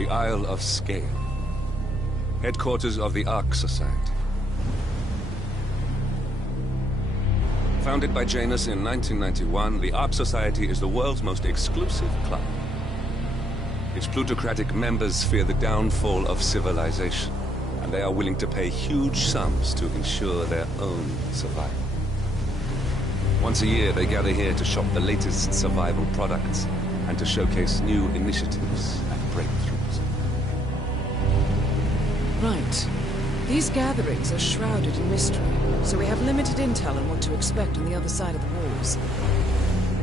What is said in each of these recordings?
the Isle of Scale, headquarters of the Ark Society. Founded by Janus in 1991, the Ark Society is the world's most exclusive club. Its plutocratic members fear the downfall of civilization, and they are willing to pay huge sums to ensure their own survival. Once a year, they gather here to shop the latest survival products and to showcase new initiatives and breakthroughs. Right. These gatherings are shrouded in mystery, so we have limited intel on what to expect on the other side of the walls.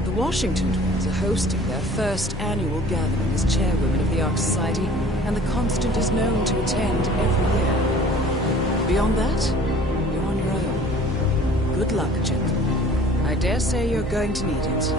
The Washington twins are hosting their first annual gathering as chairwomen of the Ark Society, and the Constant is known to attend every year. Beyond that, you're on your own. Good luck, gentlemen. I dare say you're going to need it.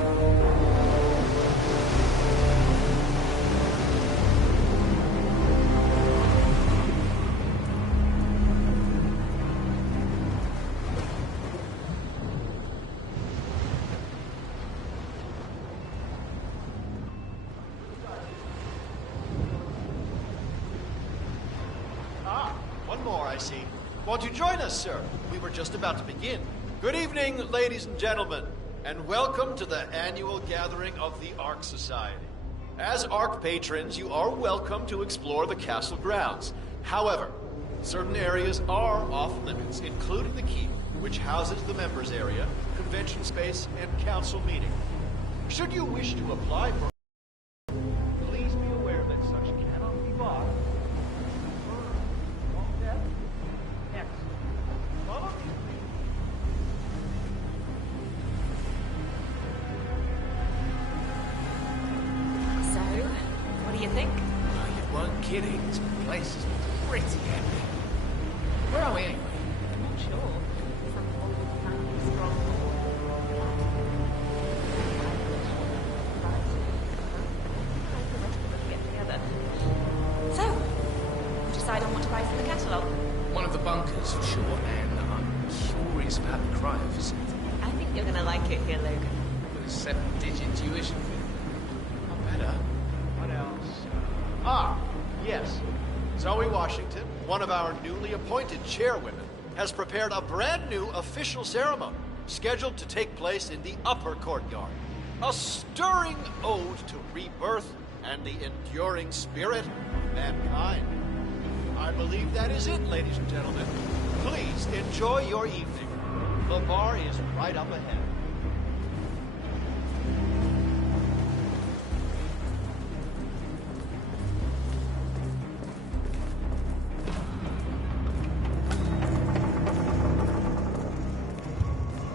One more, I see. Won't you join us, sir? We were just about to begin. Good evening, ladies and gentlemen, and welcome to the annual gathering of the Ark Society. As Ark patrons, you are welcome to explore the castle grounds. However, certain areas are off limits, including the keep, which houses the members area, convention space, and council meeting. Should you wish to apply for... Please be aware that such cannot be bought. Follow me. So, what do you think? Oh, you weren't kidding. This place is pretty epic. Where are we anyway? I'm not sure. Some old family stronghold. The rest of us get together. So, you decide on what to buy from the catalogue? One of the bunkers, for sure, and I'm curious about the cryo facility. I think you're gonna like it here, Logan. With a 7-digit tuition fee. Not better. What else? Yes. Zoe Washington, one of our newly appointed chairwomen, has prepared a brand new official ceremony scheduled to take place in the upper courtyard. A stirring ode to rebirth and the enduring spirit of mankind. I believe that is it, ladies and gentlemen. Please enjoy your evening. The bar is right up ahead.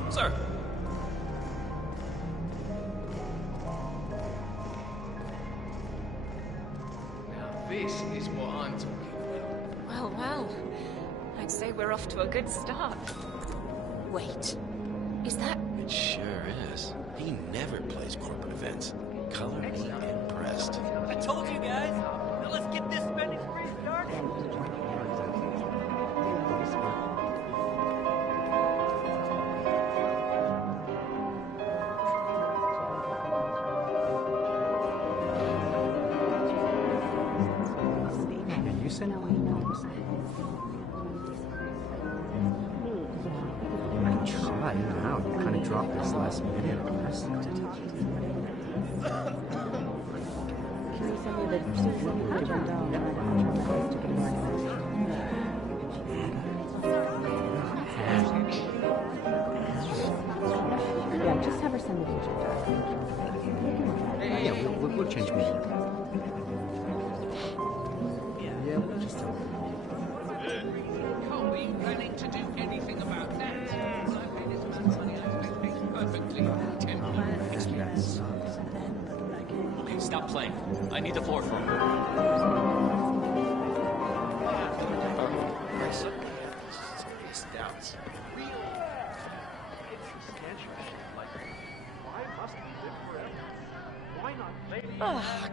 Sir. Now this is what I'm talking about. Well, well. I'd say we're off to a good start. Wait. Is that... It sure is. He never plays corporate events. Color me impressed. I told you guys. Now let's get this spending spree started. You said no, I tried, now it kind of dropped this last minute. Yeah, just have her send the agent. Yeah, we'll change meeting. Yeah, we'll just tell her. Can't we planning to do anything about that? I pay this man's money, I expect things perfectly expense. Okay, stop playing. I need the floor phone. Serious doubts. Real existential shit like, why must we live forever? Why not lady?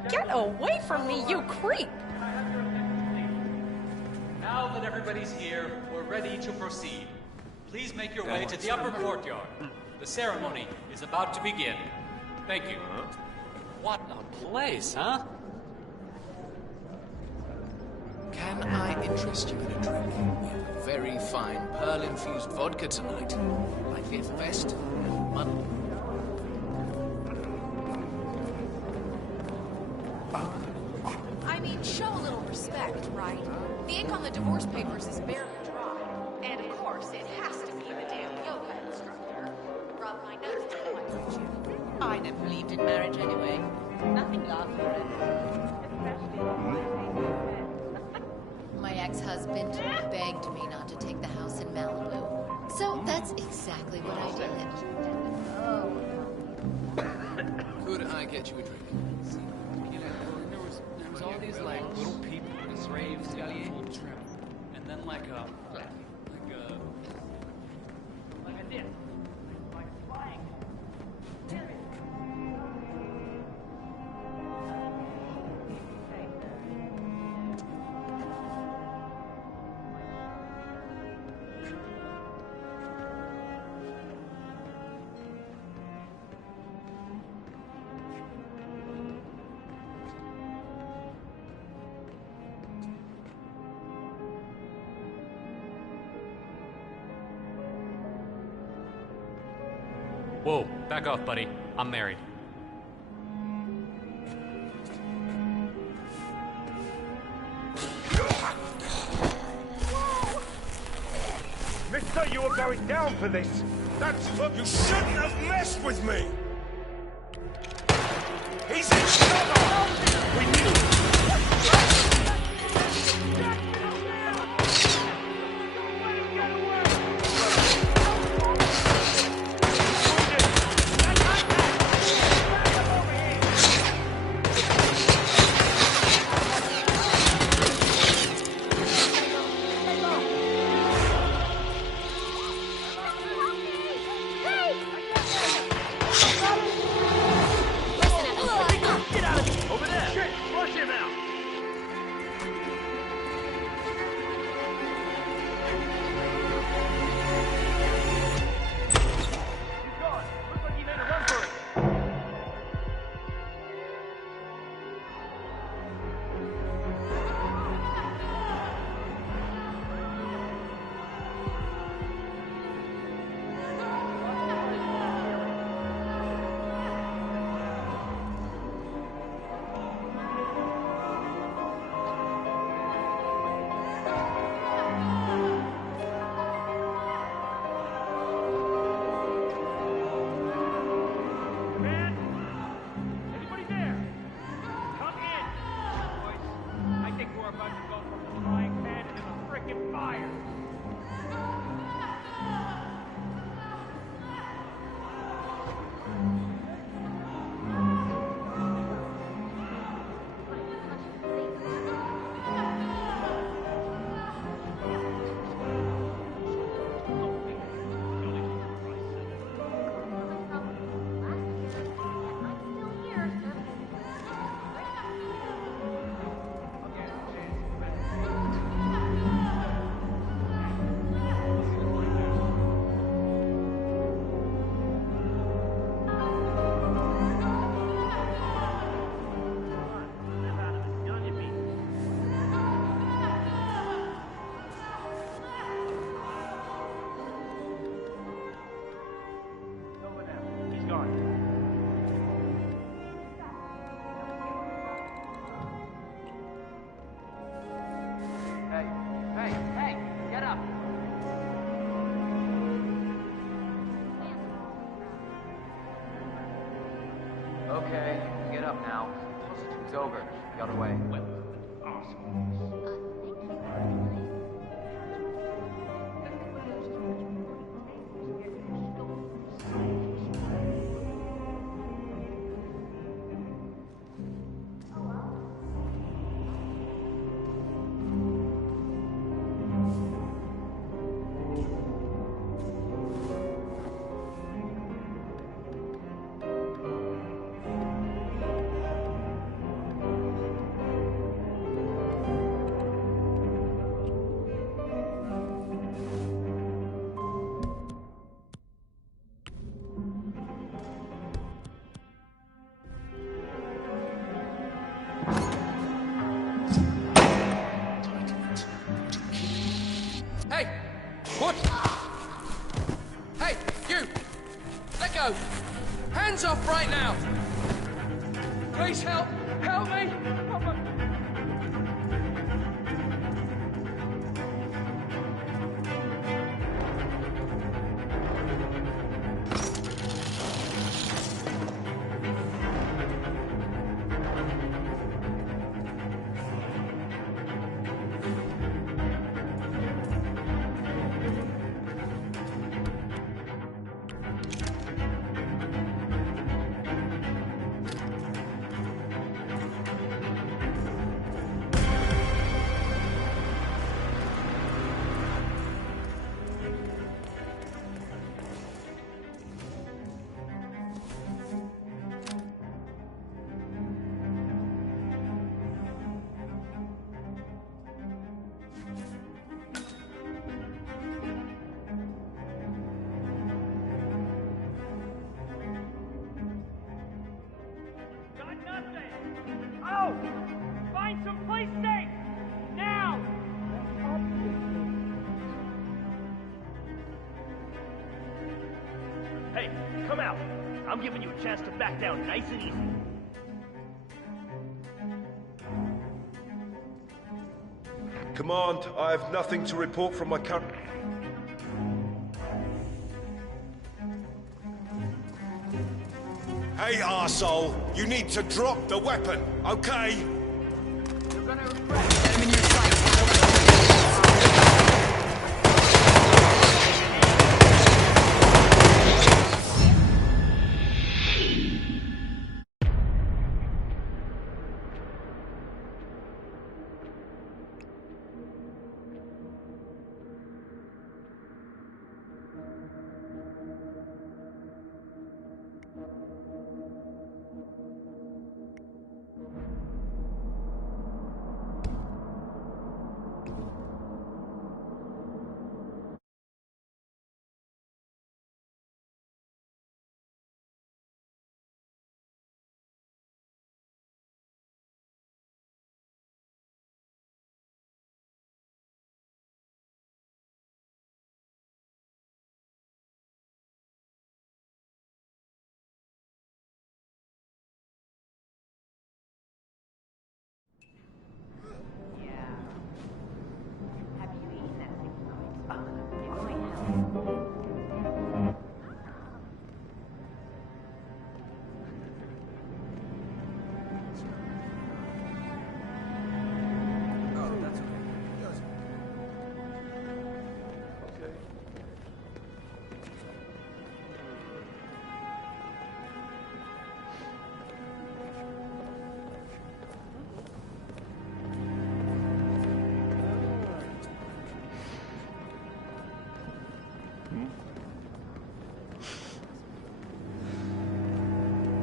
get away from me, you creep! Now that everybody's here, we're ready to proceed. Please make your way to the upper courtyard. The ceremony is about to begin. Thank you. What a place, huh? Can I interest you in a drink? We have a very fine pearl-infused vodka tonight. Likely a fest. Muddle. I mean, show a little respect, right? The ink on the divorce papers is barely dry. And of course, it has to be the damn yoga instructor. Rub my nose to the might hurt you. I never believed in marriage anyway. Nothing lasts forever. My ex-husband begged me not to take the house in Malibu. So that's exactly what I did. Could I get you a drink? There was all these like little people in this rave, and then like a this, like flying. Whoa, back off, buddy. I'm married. Mister, you were going down for this. That's what you shouldn't have messed with me. He's in trouble. We knew. Okay, get up now. It's over. The other way. Hands off right now! Please help! Help me! Find some place safe! Now! Hey, come out. I'm giving you a chance to back down nice and easy. Command, I have nothing to report from my current... Hey, arsehole! You need to drop the weapon, okay? You're gonna regret enemy in your sight.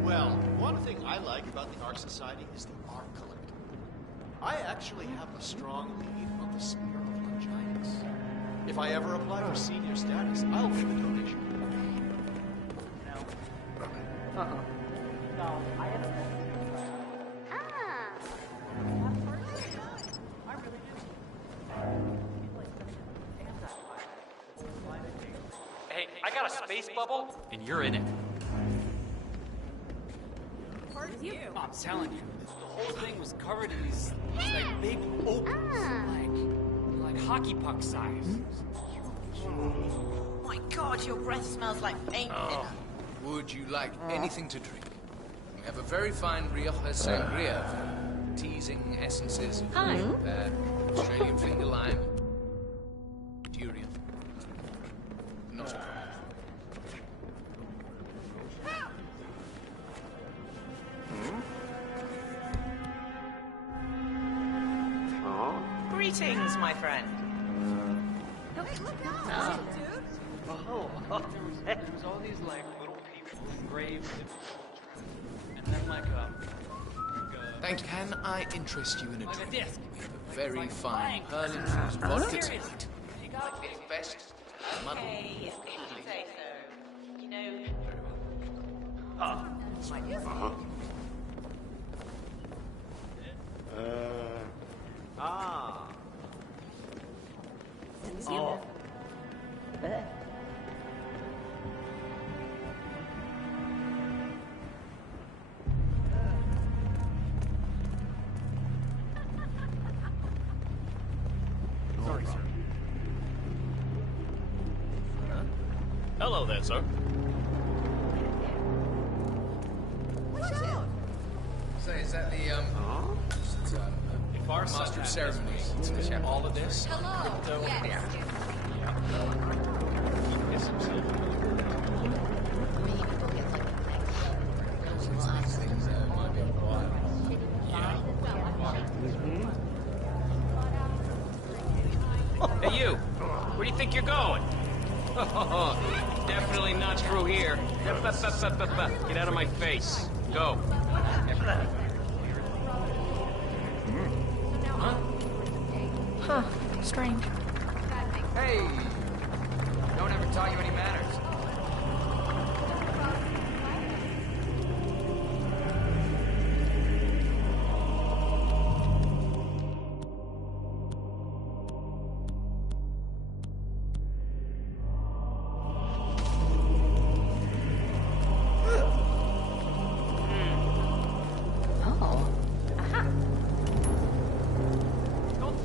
Well, one thing I like about the Ark Society is the art collector. I actually have a strong lead on the Spear of Longinus. If I ever apply for senior status, I'll make a donation. Uh-oh. No, I haven't. Hey, I got a space bubble, and you're in it. I'm telling you, the whole thing was covered in these like big opals, like hockey puck size. My God, your breath smells like paint. Would you like anything to drink? We have a very fine Rioja sangria, teasing essences of Hi. Australian finger lime, durian. Not a problem. Greetings, my friend. Look out! Oh. Dude! There was all these like little people engraved, and then like Thank you. Can I interest you in a like a drink? disc. We have a very fine pearl-infused vodka tonight. You got Like the best muddle. Okay, if you say so. You know, Hello there, sir. Say, is that the, Master of Ceremonies? To check all of this? Hello. Yes. Hey, you! Where do you think you're going? Definitely not through here. Get out of my face. Go. Huh. Strange. Hey! No one ever taught you any manners.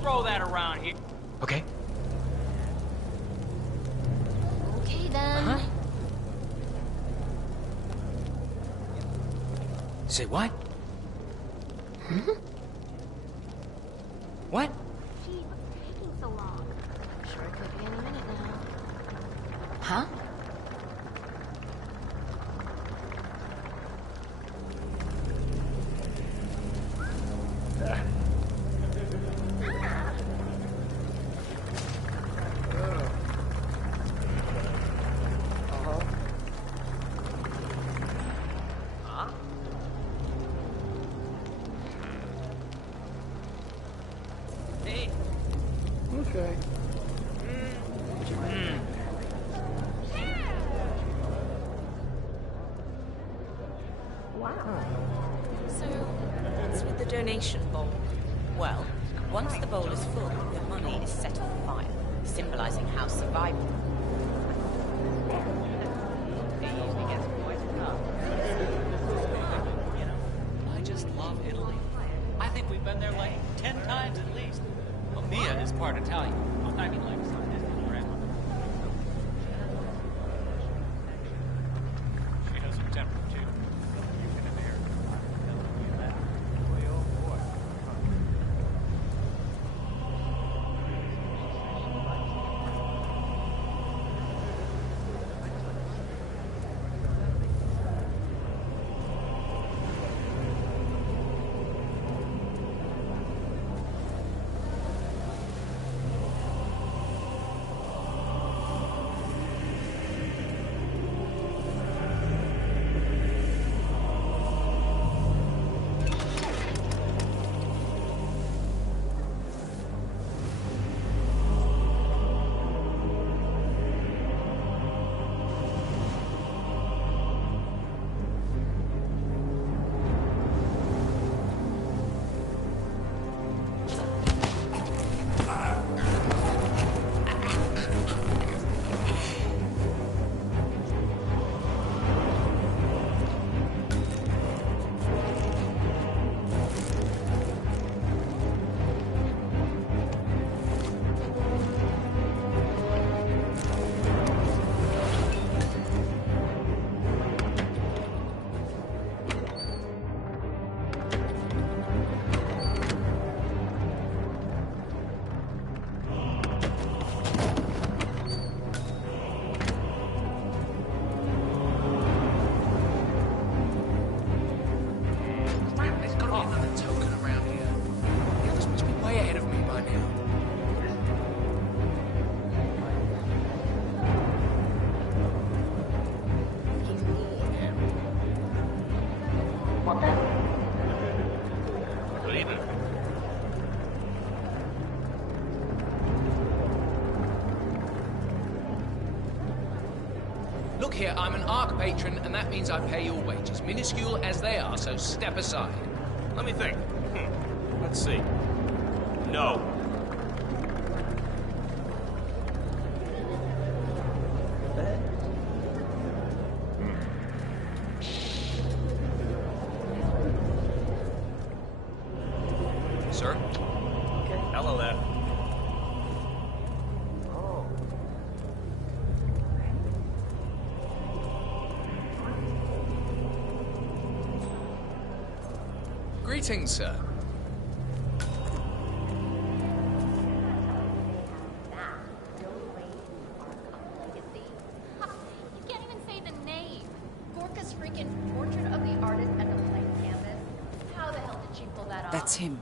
Throw that around here. Okay. Okay, then. Say what? What? Gee, what's taking so long? Sure it could be any minute now. Huh? Okay. So, what's with the donation bowl? Well, once the bowl is full, the money is set on fire, symbolizing how survival. You know, I just love Italy. I think we've been there like 10 times at least. Well, Mia is part Italian. I mean, like, some distant grandma. She has some temper, too. Look here, I'm an Ark patron, and that means I pay your wages, minuscule as they are, so step aside. Let me think. Let's see. No. Sir? Hello there. Greetings, sir. You can't even say the name. Gorka's freaking portrait of the artist and the blank canvas. How the hell did she pull that off? That's him.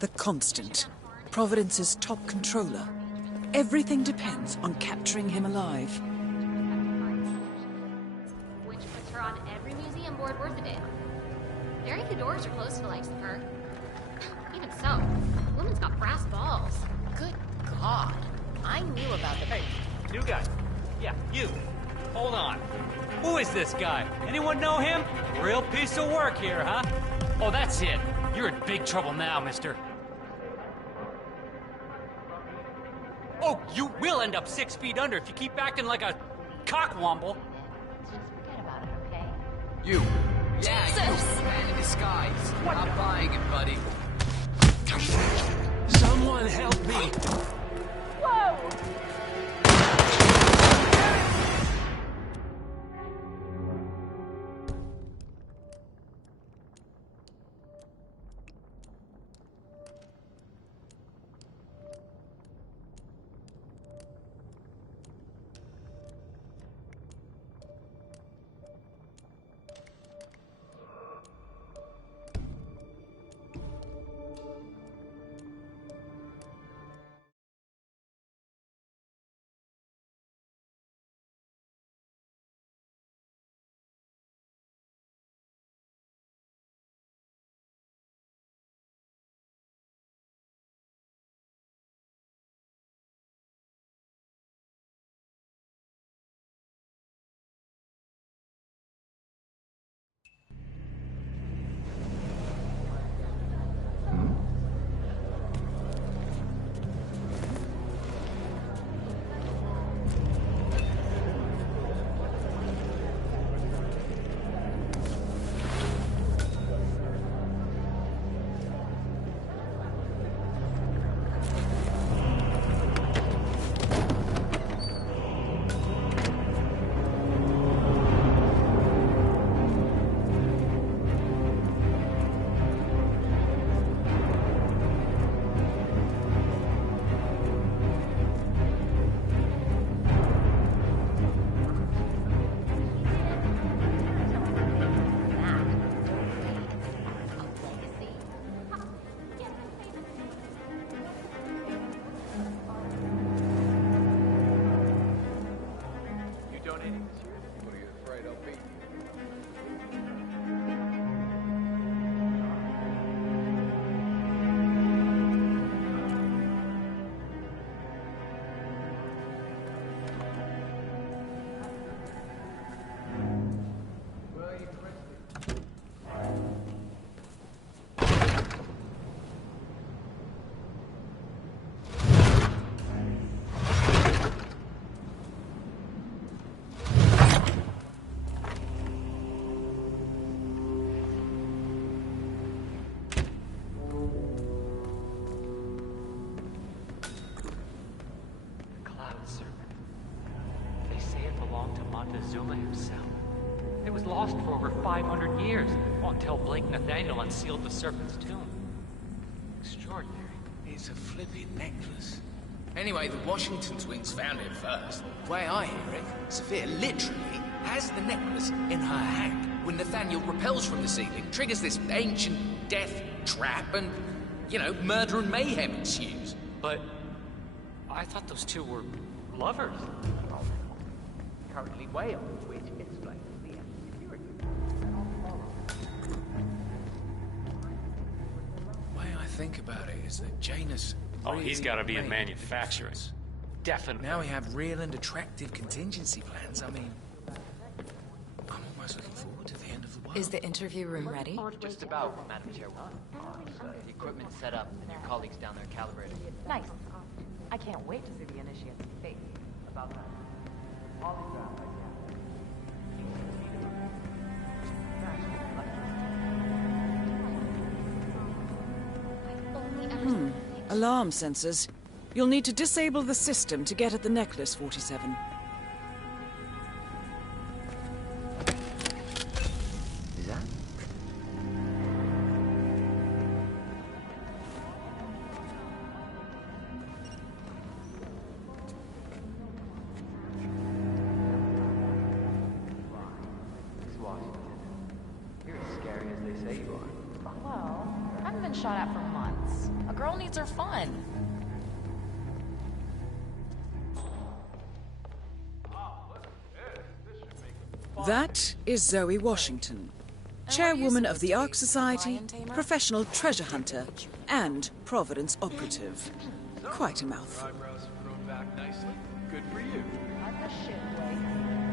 The Constant. Providence's top controller. Everything depends on capturing him alive. Which puts her on every museum board worth of it. Very few doors are closed to the likes of her. Even so, the woman's got brass balls. Good God. I knew about the... Hey, new guy. Yeah, you. Hold on. Who is this guy? Anyone know him? Real piece of work here, huh? Oh, that's it. You're in big trouble now, mister. Oh, you will end up 6 feet under if you keep acting like a cockwomble. Forget about it, okay? You. Yeah, Jesus! you. Man in disguise. I'm buying it, buddy. Someone help me! Whoa! Montezuma himself. It was lost for over 500 years, until Blake Nathaniel unsealed the Serpent's tomb. Extraordinary. It's a flipping necklace. Anyway, the Washington twins found it first. The way I hear it, Sophia literally has the necklace in her hand when Nathaniel repels from the ceiling, triggers this ancient death trap, and, you know, murder and mayhem ensues. But I thought those two were lovers. Currently Wales, which explains the ambiguity. The way I think about it is that Janus... Oh, he's got to be a manufacturer. Definitely. Now we have real and attractive contingency plans. I mean, I'm almost looking forward to the end of the world. Is the interview room ready? Just about, Madam Chairwoman. The equipment's set up, and your colleagues down there calibrated. Nice. I can't wait to see the initiate's face. About that. Alarm sensors. You'll need to disable the system to get at the necklace, 47. Is that? they say you are. Well, I haven't been shot at for months. A girl needs her fun. That is Zoe Washington, chairwoman of the Ark Society, professional treasure hunter, and Providence operative. Quite a mouthful. Eyebrows have grown back nicely. Good for you. What the shit, Blake?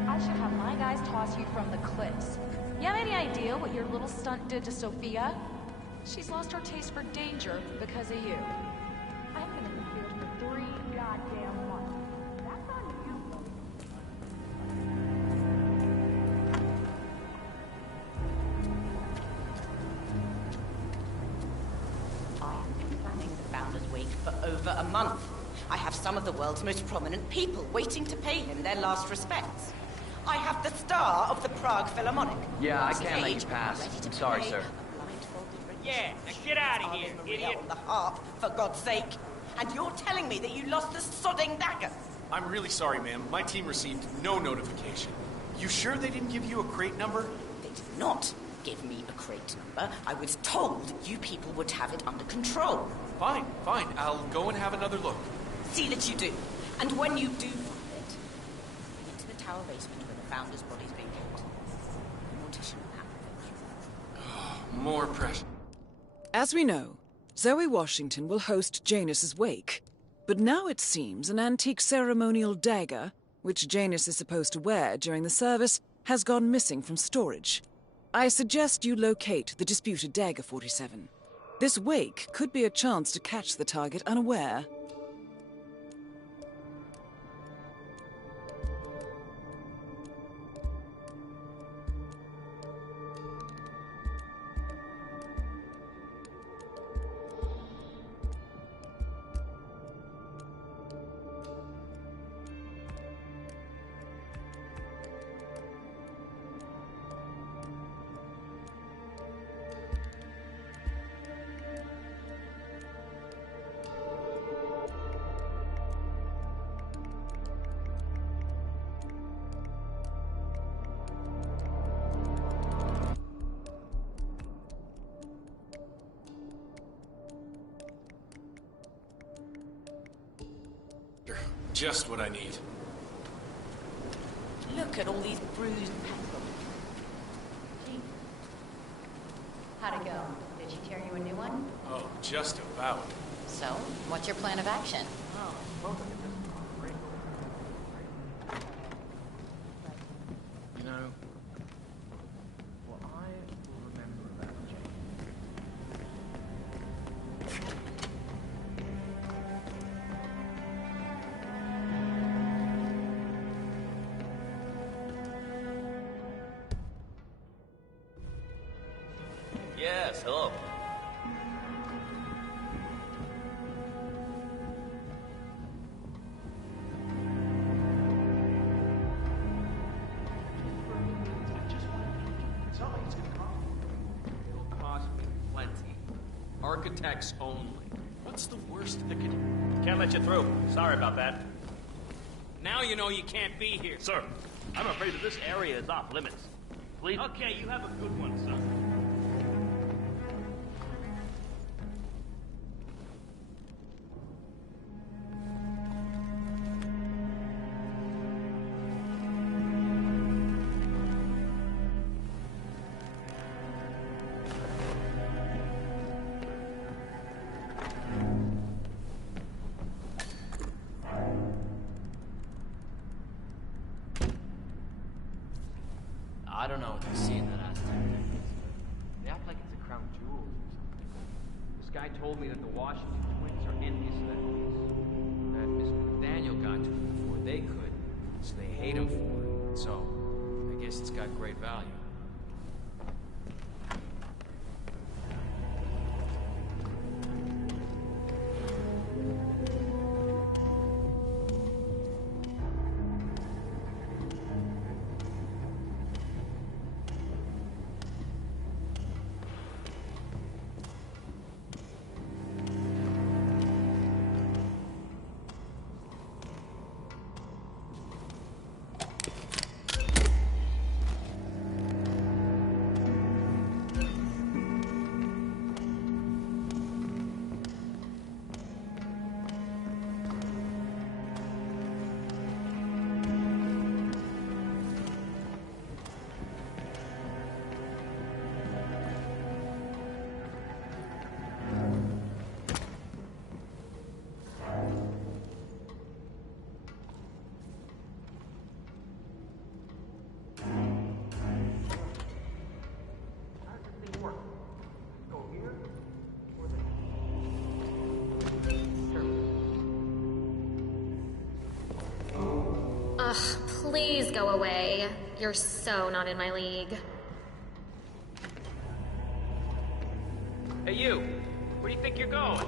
I should have my guys toss you from the cliffs. You have any idea what your little stunt did to Sophia? She's lost her taste for danger because of you. I've been in the field for 3 goddamn months. That's on you, Blake. I have been planning the Founder's Wake for over a month. I have some of the world's most prominent people waiting to pay him their last respects. I have the star of the Prague Philharmonic. Yeah, I on can't let you stage, pass. ready to Sorry, play sir. a blindfolded Yeah, now get out of here, Maria idiot. on the harp, for God's sake. And you're telling me that you lost the sodding dagger? I'm really sorry, ma'am. My team received no notification. You sure they didn't give you a crate number? They did not give me a crate number. I was told you people would have it under control. Fine, fine. I'll go and have another look. See that you do. And when you do find it, bring it to the tower basement where the Founder's body's being kept. The mortician will have revenge. More pressure. As we know, Zoe Washington will host Janus's wake. But now it seems an antique ceremonial dagger, which Janus is supposed to wear during the service, has gone missing from storage. I suggest you locate the disputed dagger 47. This wake could be a chance to catch the target unaware. Just what I need. Look at all these bruised pencils. Gee. How'd it go? Did she tear you a new one? Oh, just about. So, what's your plan of action? You know, what I will remember about Jane. Yes, hello. It'll cost me plenty. Architects only. What's the worst that could... Can't let you through. Sorry about that. Now you know you can't be here. Sir, I'm afraid that this area is off limits. Please. Okay, you have a good one, sir. I don't know what they see in that Aztec necklace, but they act like it's a crown jewel or something. This guy told me that the Washington twins are envious of that piece. That Mr. Nathaniel got to it before they could, so they hate him for it. So, I guess it's got great value. Please go away. You're so not in my league. Hey, you! Where do you think you're going?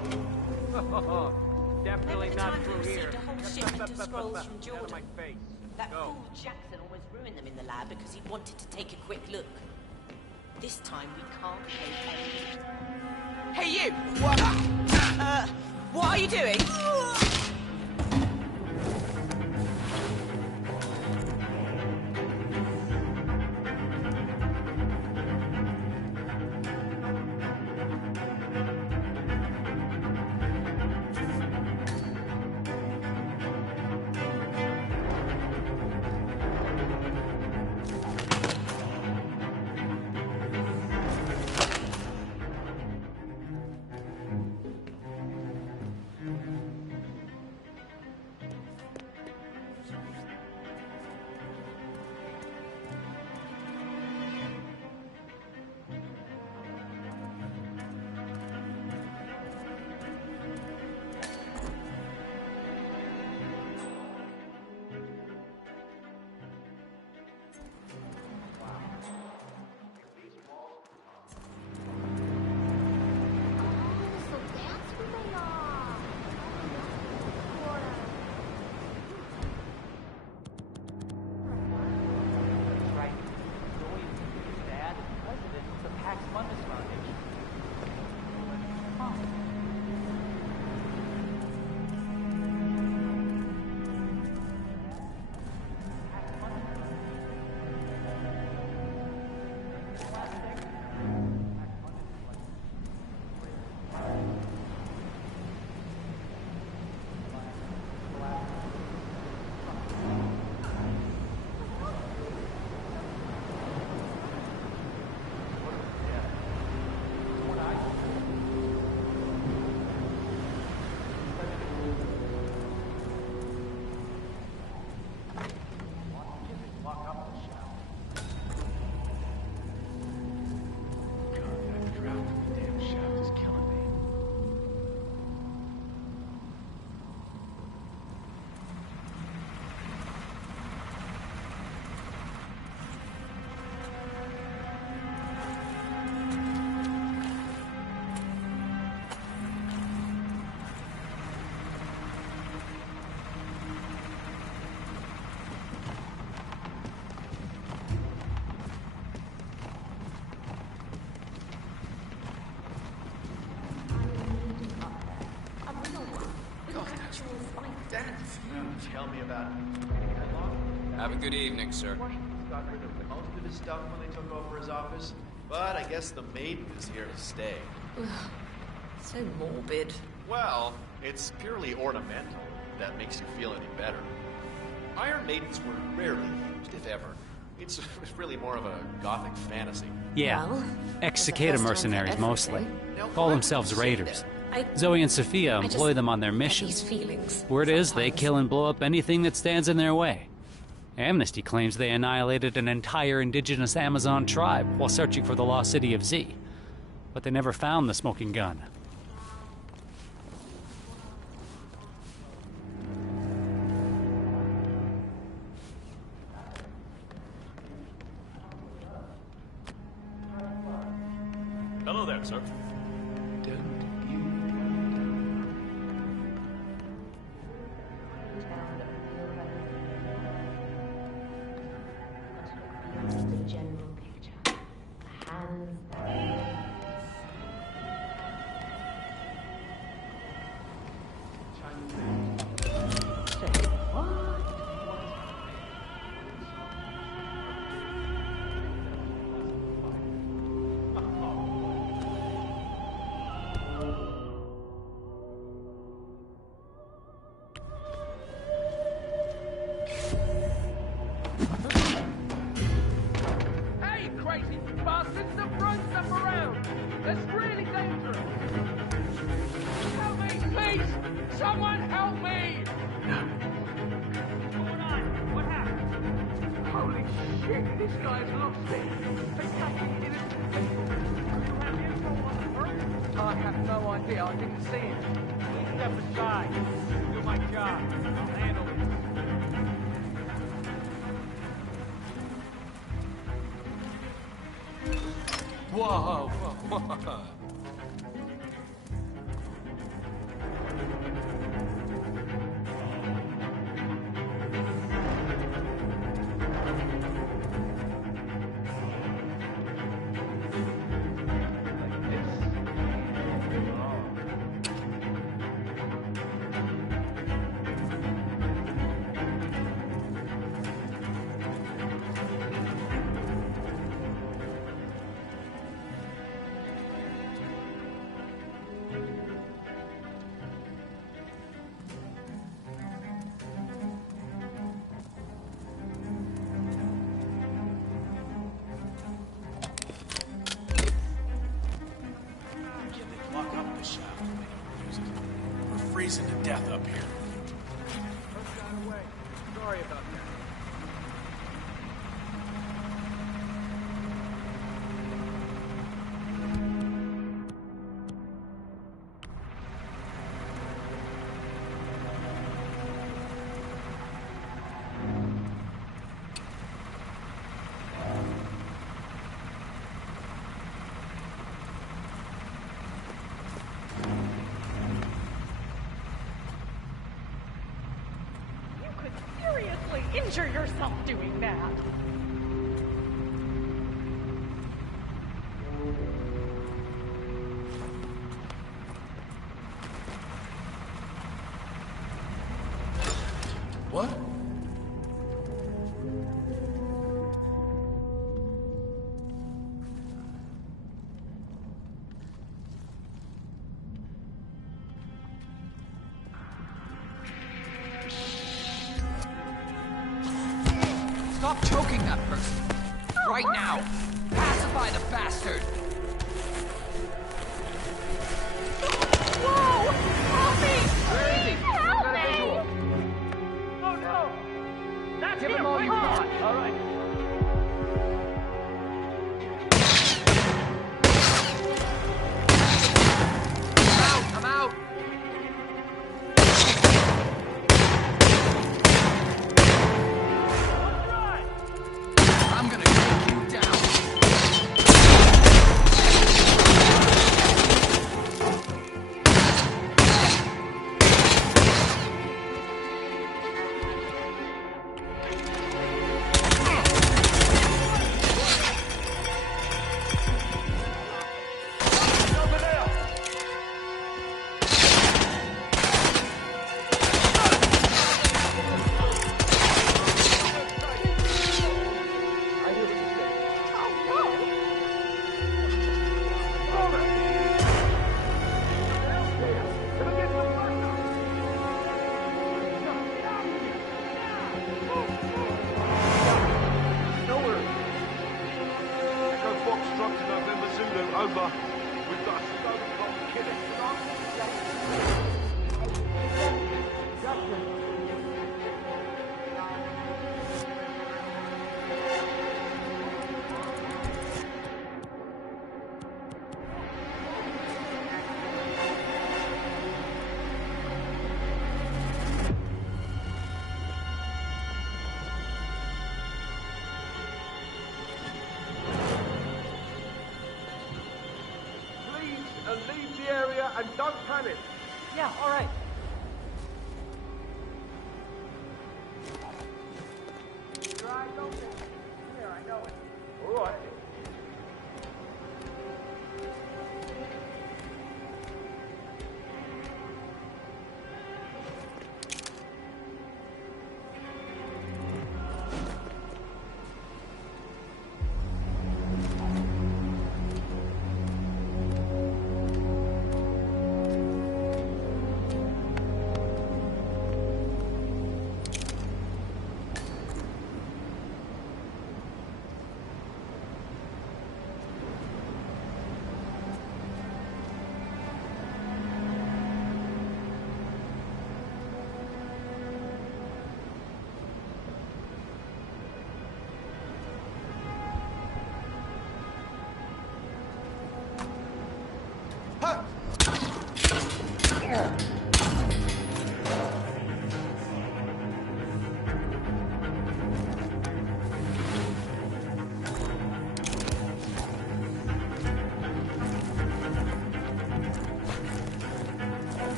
Definitely not through here. A whole shipment of scrolls from Get out of Jordan. my face. That Go. fool Jackson always ruined them in the lab because he wanted to take a quick look. This time we can't take anything. Hey, you! What are you doing? Tell me about it. Have a good evening, sir. He got rid of most of his stuff when they took over his office, but I guess the maiden is here to stay. So morbid. Well, it's purely ornamental. If that makes you feel any better. Iron Maidens were rarely used, if ever. It's really more of a gothic fantasy. Yeah, Well, ex-cicada mercenaries mostly. Call themselves raiders. Zoe and Sophia employ them on their missions. Feelings. Word is, they kill and blow up anything that stands in their way. Amnesty claims they annihilated an entire indigenous Amazon tribe while searching for the lost city of Z. But they never found the smoking gun. Hello there, sir. The general picture. The hands, the legs. Say what? Hey, crazy bastards, the front's up around! That's really dangerous! Help me, please! Someone help me! What's going on? What happened? Holy shit, this guy's lost it! I have no idea, I didn't see him. Please step aside. Do my job. I'll handle it. Whoa, whoa, whoa. We're freezing to death up here. Sorry about that. Seriously, injure yourself doing that. What? Stop choking that person! Right now! Pacify the bastard! Whoa! Help me! Where is he? Help Got a me! visual. Oh no! That's Give him! him all you got. All right. I'm out! I'm gonna take you down. Over there! I hear what you're saying. No worries. Echo Foxtrot to November Zulu, over. We've got a stone cold killing. Leave the area and don't panic. Yeah, all right. Right, don't get here, I know it. All right.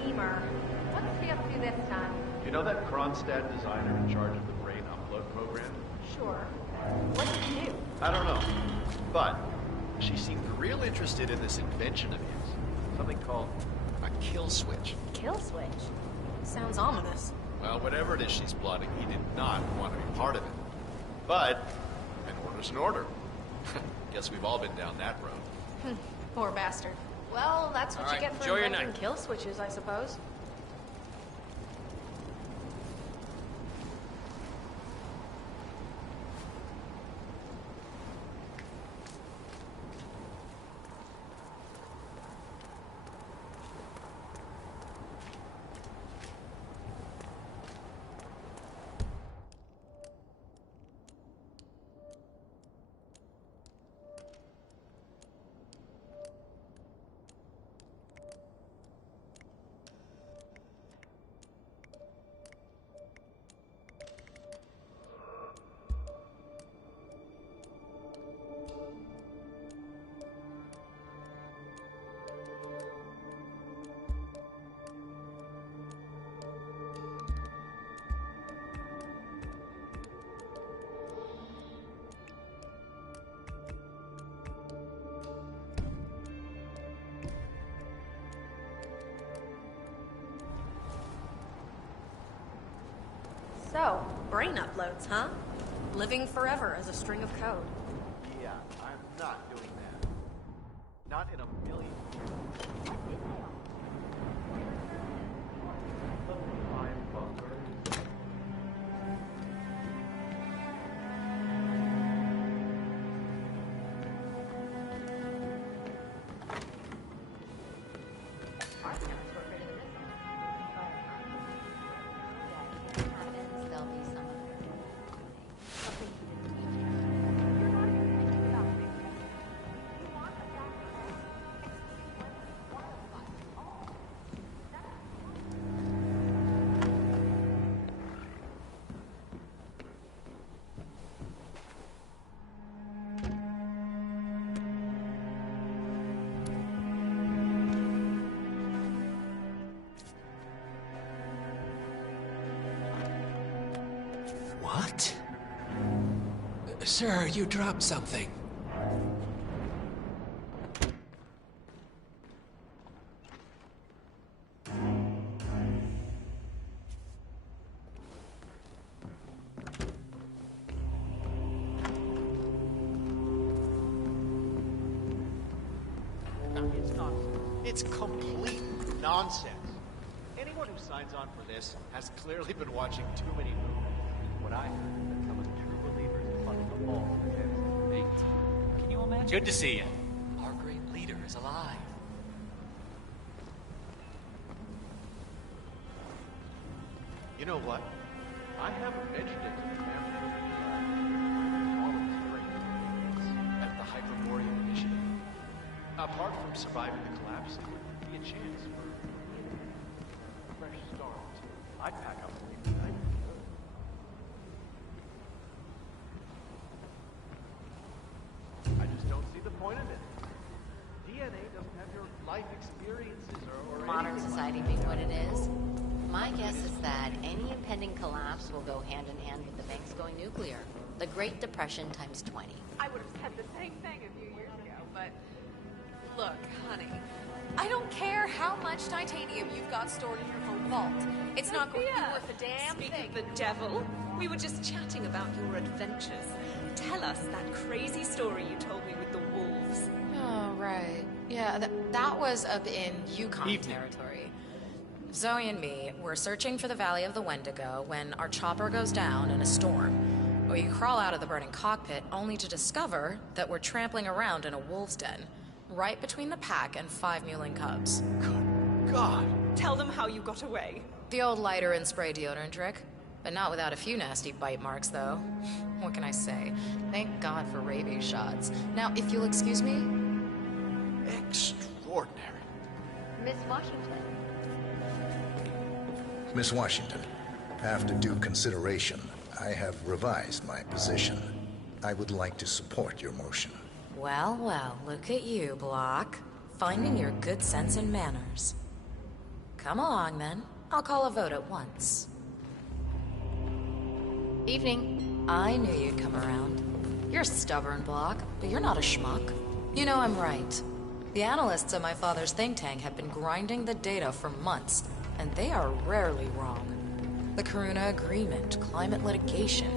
schemer. What's he up to this time? You know that Kronstadt designer in charge of the brain upload program? Sure. What did he do? I don't know. But she seemed real interested in this invention of his. Something called a kill switch. Kill switch? Sounds ominous. Well, whatever it is she's plotting, he did not want to be part of it. But an order's an order. Guess we've all been down that road. Poor bastard. Well, that's what All you right, get for enjoy your inventing night. kill switches, I suppose. So, brain uploads, huh? Living forever as a string of code. Yeah, I'm not doing that. Not in a million years. There'll be some What? Sir, you dropped something. No, it's nonsense. It's complete nonsense. Anyone who signs on for this has clearly been watching too many movies. What I heard is that some of the true believers are funding the false against Mate, can you imagine? Good to see you. Our great leader is alive. You know what? I haven't mentioned it to the family. I'm volunteering at the Hyperborean Initiative. Apart from surviving the collapse, it would be a chance for a fresh start. I'd pack up and leave tonight. I just don't see the point of it. DNA doesn't have your life experiences or modern anything society being what it is. My guess is that any impending collapse will go hand in hand with the banks going nuclear. The Great Depression times 20. I would have said the same thing a few years ago, but look, honey, I don't care how much titanium you've got stored in your home vault. It's not going to be worth a damn Speak thing. of the devil, we were just chatting about your adventures. Tell us that crazy story you told me with the wolves. Oh, right. Yeah, that was up in Yukon territory. Zoe and me were searching for the Valley of the Wendigo when our chopper goes down in a storm. We crawl out of the burning cockpit only to discover that we're trampling around in a wolf's den, right between the pack and 5 mewling cubs. Good God! Tell them how you got away. The old lighter and spray deodorant trick. But not without a few nasty bite marks, though. What can I say? Thank God for rabies shots. Now, if you'll excuse me... Extraordinary. Miss Washington. Miss Washington, after due consideration, I have revised my position. I would like to support your motion. Well, well, look at you, Block. Finding your good sense and manners. Come along, then. I'll call a vote at once. Evening. I knew you'd come around. You're stubborn, Block, but you're not a schmuck. You know I'm right. The analysts at my father's think tank have been grinding the data for months, and they are rarely wrong. The Karuna Agreement, climate litigation.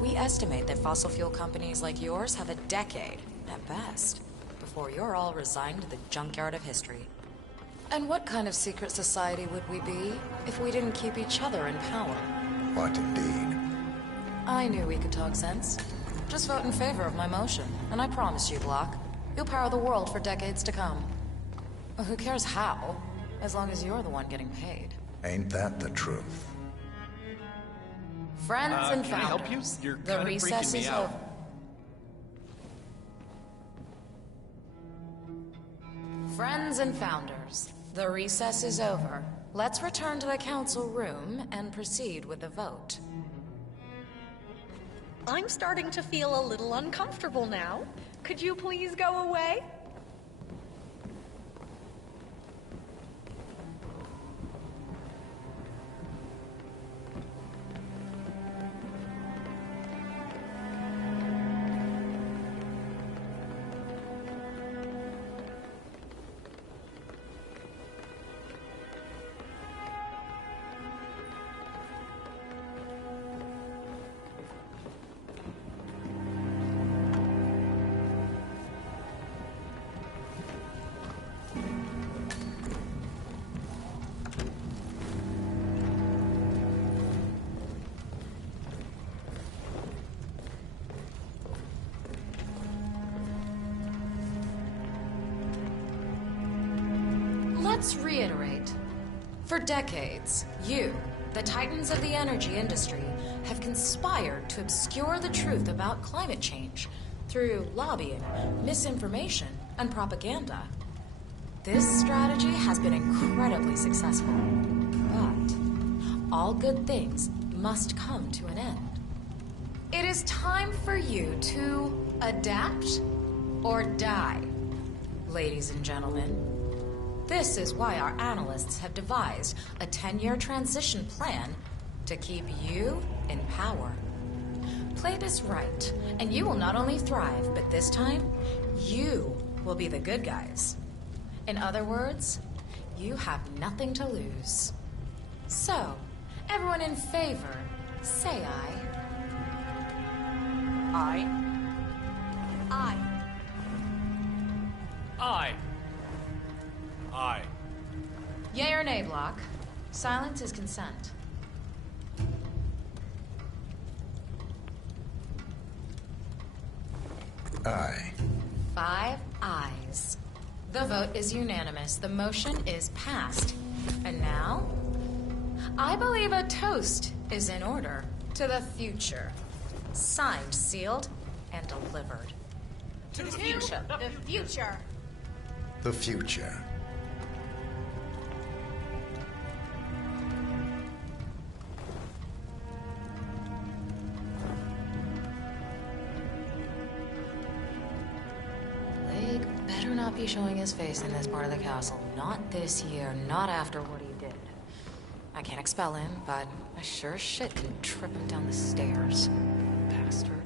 We estimate that fossil fuel companies like yours have a decade, at best, before you're all resigned to the junkyard of history. And what kind of secret society would we be if we didn't keep each other in power? What indeed? I knew we could talk sense. Just vote in favor of my motion, and I promise you, Block, you'll power the world for decades to come. Who cares how, as long as you're the one getting paid. Ain't that the truth? Friends and can I founders, help you? You're the kinda recess freaking me is out. over. Friends and founders, the recess is over. Let's return to the council room and proceed with the vote. I'm starting to feel a little uncomfortable now. Could you please go away? Let's reiterate. For decades, you, the titans of the energy industry, have conspired to obscure the truth about climate change through lobbying, misinformation, and propaganda. This strategy has been incredibly successful, but all good things must come to an end. It is time for you to adapt or die, ladies and gentlemen. This is why our analysts have devised a 10-year transition plan to keep you in power. Play this right, and you will not only thrive, but this time, you will be the good guys. In other words, you have nothing to lose. So, everyone in favor, say aye. Aye. Aye. Aye. Aye. Yay or nay, Block? Silence is consent. Aye. 5 ayes. The vote is unanimous. The motion is passed. And now, I believe a toast is in order to the future. Signed, sealed, and delivered. To the future. The future. The future. Blake better not be showing his face in this part of the castle. Not this year, not after what he did. I can't expel him, but I sure as shit can trip him down the stairs. Bastard.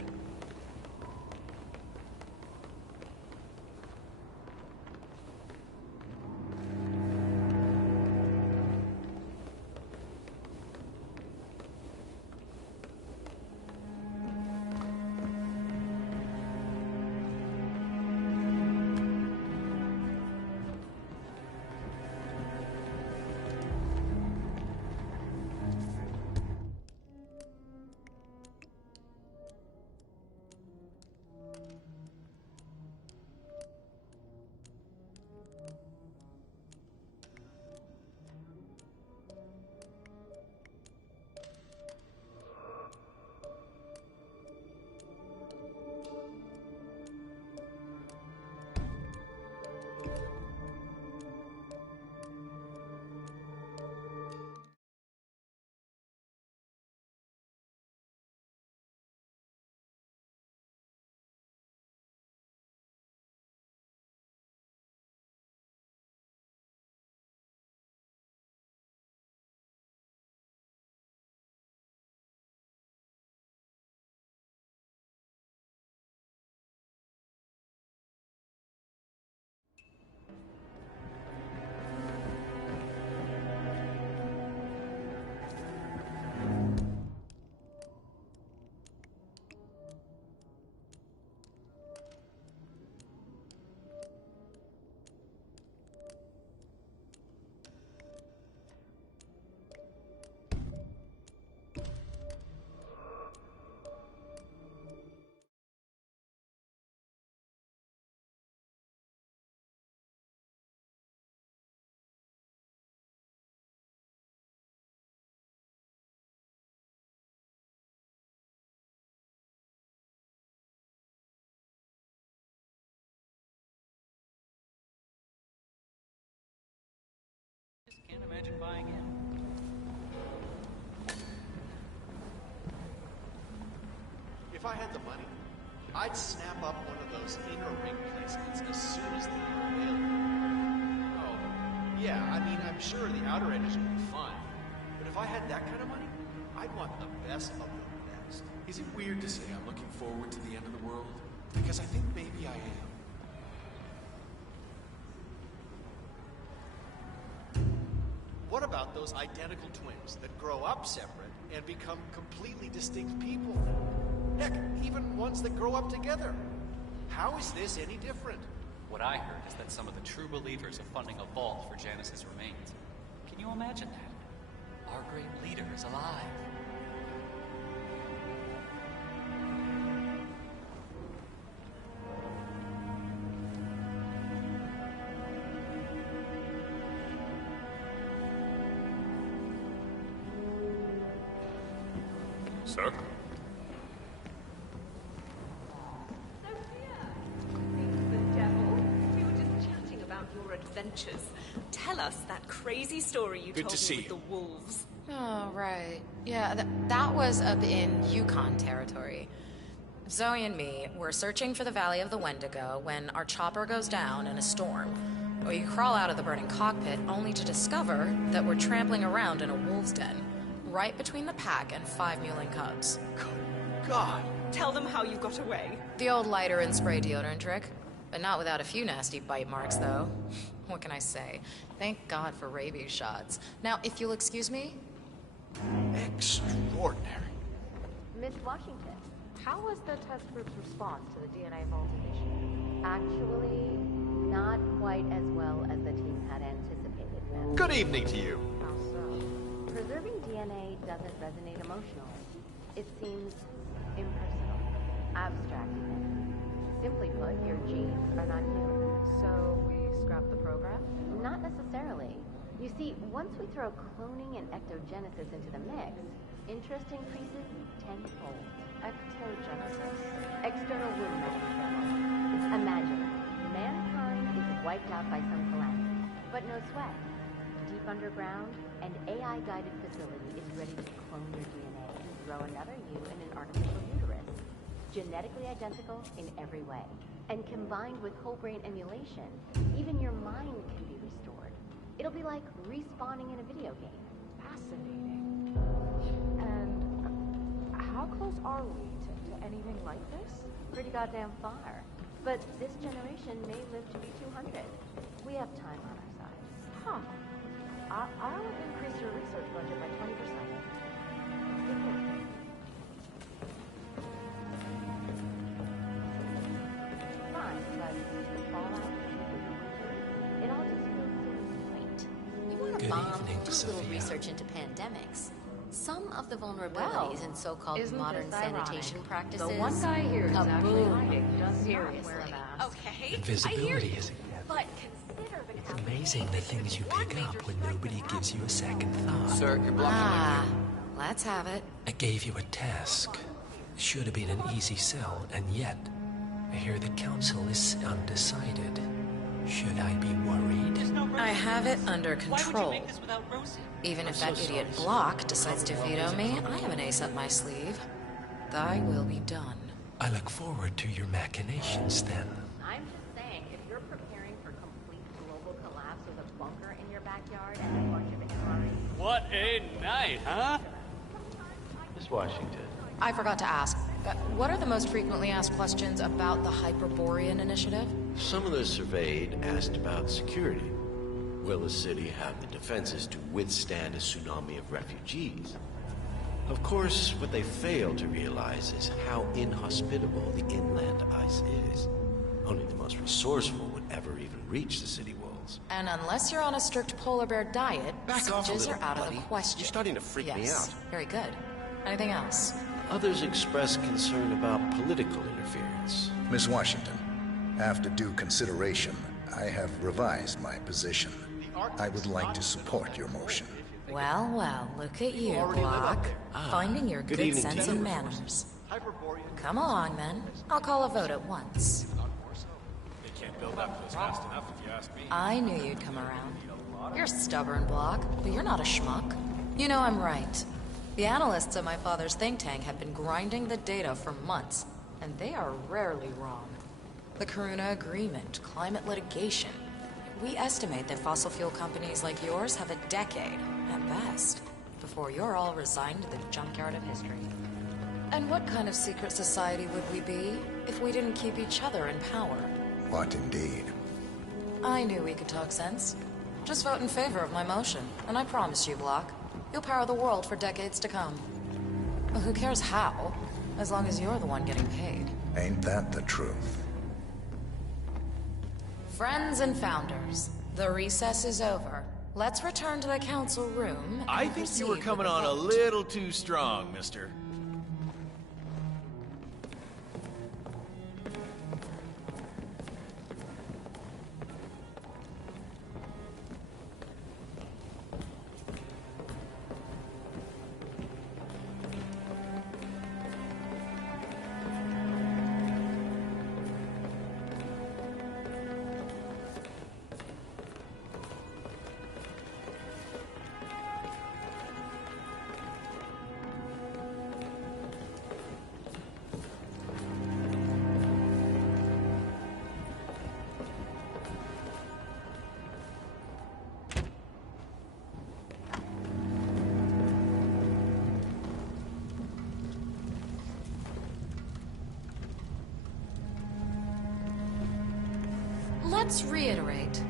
buying in. If I had the money, I'd snap up one of those inner ring placements as soon as they were available. Oh, yeah, I mean, I'm sure the outer edges would be fine. But if I had that kind of money, I'd want the best of the best. Is it weird to say I'm looking forward to the end of the world? Because I think maybe I am. What about those identical twins that grow up separate and become completely distinct people? Heck, even ones that grow up together. How is this any different? What I heard is that some of the true believers are funding a vault for Janice's remains. Can you imagine that? Our great leader is alive. Sir? Adventures. Tell us that crazy story you told me with the wolves. Oh, right. Yeah, that was up in Yukon territory. Zoe and me were searching for the Valley of the Wendigo when our chopper goes down in a storm. We crawl out of the burning cockpit only to discover that we're trampling around in a wolf's den, right between the pack and 5 mewling cubs. Good God! Tell them how you got away. The old lighter and spray deodorant trick. But not without a few nasty bite marks, though. What can I say? Thank God for rabies shots. Now, if you'll excuse me... Extraordinary. Miss Washington, how was the test group's response to the DNA vault initiative? Actually, not quite as well as the team had anticipated, Miss. Good evening to you. How so? Preserving DNA doesn't resonate emotionally. It seems impersonal, abstract even. Simply put, your genes are not human. So we scrap the program? Not necessarily. You see, once we throw cloning and ectogenesis into the mix, interest increases tenfold. Ectogenesis? External womb measurement. Imagine, mankind is wiped out by some calamity, but no sweat. Deep underground, an AI-guided facility is ready to clone your DNA and grow another you in an artificial uterus. Genetically identical in every way. And combined with whole brain emulation, even your mind can be restored. It'll be like respawning in a video game. Fascinating. And how close are we to anything like this? Pretty goddamn far. But this generation may live to be 200. We have time on our side. Huh. I'll increase your research budget by 20%. Little research into pandemics. Some of the vulnerabilities in so-called modern sanitation practices. The one guy here is actually hiding. Seriously. Okay. Invisibility is But consider the It's amazing the things you pick up when nobody gives you a second thought. Sir, you're blocking my view. Let's have it. I gave you a task. Should have been an easy sell, and yet I hear the council is undecided. Should I be worried? I have it under control. Why would you make this without Rosie? Even if that idiot Block decides to veto me, I have an ace up my sleeve. Thy will be done. I look forward to your machinations then. I'm just saying, if you're preparing for complete global collapse with a bunker in your backyard and a bunch of MREs... What a night, huh? Miss Washington. I forgot to ask. What are the most frequently asked questions about the Hyperborean initiative? Some of those surveyed asked about security. Will the city have the defenses to withstand a tsunami of refugees? Of course, what they fail to realize is how inhospitable the inland ice is. Only the most resourceful would ever even reach the city walls. And unless you're on a strict polar bear diet, Back off a sieges little, are out buddy. of the question. You're starting to freak me out. Very good. Anything else? Others express concern about political interference. Miss Washington, after due consideration, I have revised my position. I would like to support your motion. Well, well, look at you, Block. Finding your good good evening sense to and you. manners. Come along, then. I'll call a vote at once. They can't build up to us fast enough if you ask me. I knew you'd come around. You're stubborn, Block, but you're not a schmuck. You know I'm right. The analysts at my father's think tank have been grinding the data for months, and they are rarely wrong. The Karuna Agreement, climate litigation. We estimate that fossil fuel companies like yours have a decade, at best, before you're all resigned to the junkyard of history. And what kind of secret society would we be if we didn't keep each other in power? What indeed? I knew we could talk sense. Just vote in favor of my motion, and I promise you, Block, you'll power the world for decades to come. Well, who cares how, as long as you're the one getting paid. Ain't that the truth? Friends and founders, the recess is over. Let's return to the council room. I think you were coming on a little too strong, mister. Let's reiterate.